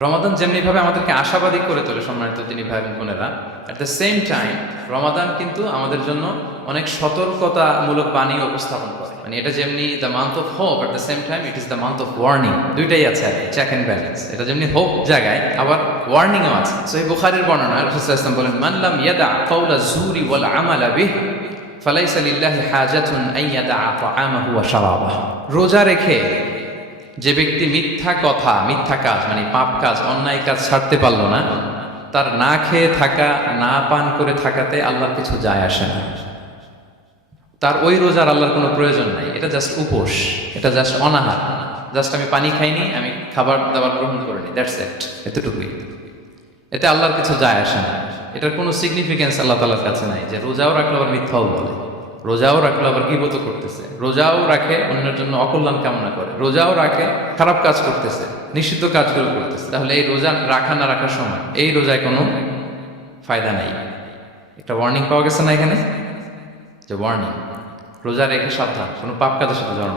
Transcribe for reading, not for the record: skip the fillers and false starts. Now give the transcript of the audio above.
রমাদান যেমনিভাবে আমাদেরকে আশাবাদী করে তোলে সম্মানিত তিনি ভাই এবং বোনেরা, অ্যাট দ্য সেম টাইম রমাদান কিন্তু আমাদের জন্য অনেক সতর্কতামূলক বাণী উপস্থাপন করে। মানে এটা যেমনি the month of hope, at the same time it is the month of warning. দুইটাই আছে আর চেক অ্যান্ড ব্যালেন্স। এটা যেমনি হোপ জায়গায় আবার ওয়ার্নিংও আছে। সহিহ বুখারীর বর্ণনা রাসূল সাল্লাল্লাহু আলাইহি ওয়াসাল্লাম বলেন, মান লাম ইয়াদা কাওলা যুরি ওয়াল আমালা বিহি ফালাইসা লিল্লাহি হাজাতুন আন ইয়াদা তাআমাহু ওয়া শারাবাহু। রোজা রেখে যে ব্যক্তি মিথ্যা কথা, মিথ্যা কাজ মানে পাপ কাজ, অন্যায় কাজ ছাড়তে পারলো না, তার না খেয়ে থাকা, না পান করে থাকাতে আল্লাহর কিছু যায় আসে না। তার ওই রোজার আল্লাহর কোনো প্রয়োজন নাই। এটা জাস্ট উপোস, এটা জাস্ট অনাহার, জাস্ট আমি পানি খাইনি, আমি খাবার দাবার গ্রহণ করিনি, দ্যাটস ইট, এতটুকুই। এতে আল্লাহর কিছু যায় আসে না। এটার কোনো সিগনিফিকেন্স আল্লাহ তাআলার কাছে নাই যে রোজাও রাখলো আবার মিথ্যাও বলে, রোজাও রাখলো আবার গীবত করতেছে, রোজাও রাখে অন্যের জন্য অকল্যাণ কামনা করে, রোজাও রাখে খারাপ কাজ করতেছে, নিষিদ্ধ কাজগুলো করতেছে। তাহলে এই রোজা রাখা না রাখার সময় এই রোজায় কোনো ফায়দা নাই। একটা ওয়ার্নিং পাওয়া গেছে না এখানে, যে ওয়ার্নিং, রোজা রেখে সাবধান, কোনো পাপ কাজের সাথে জড়ানো।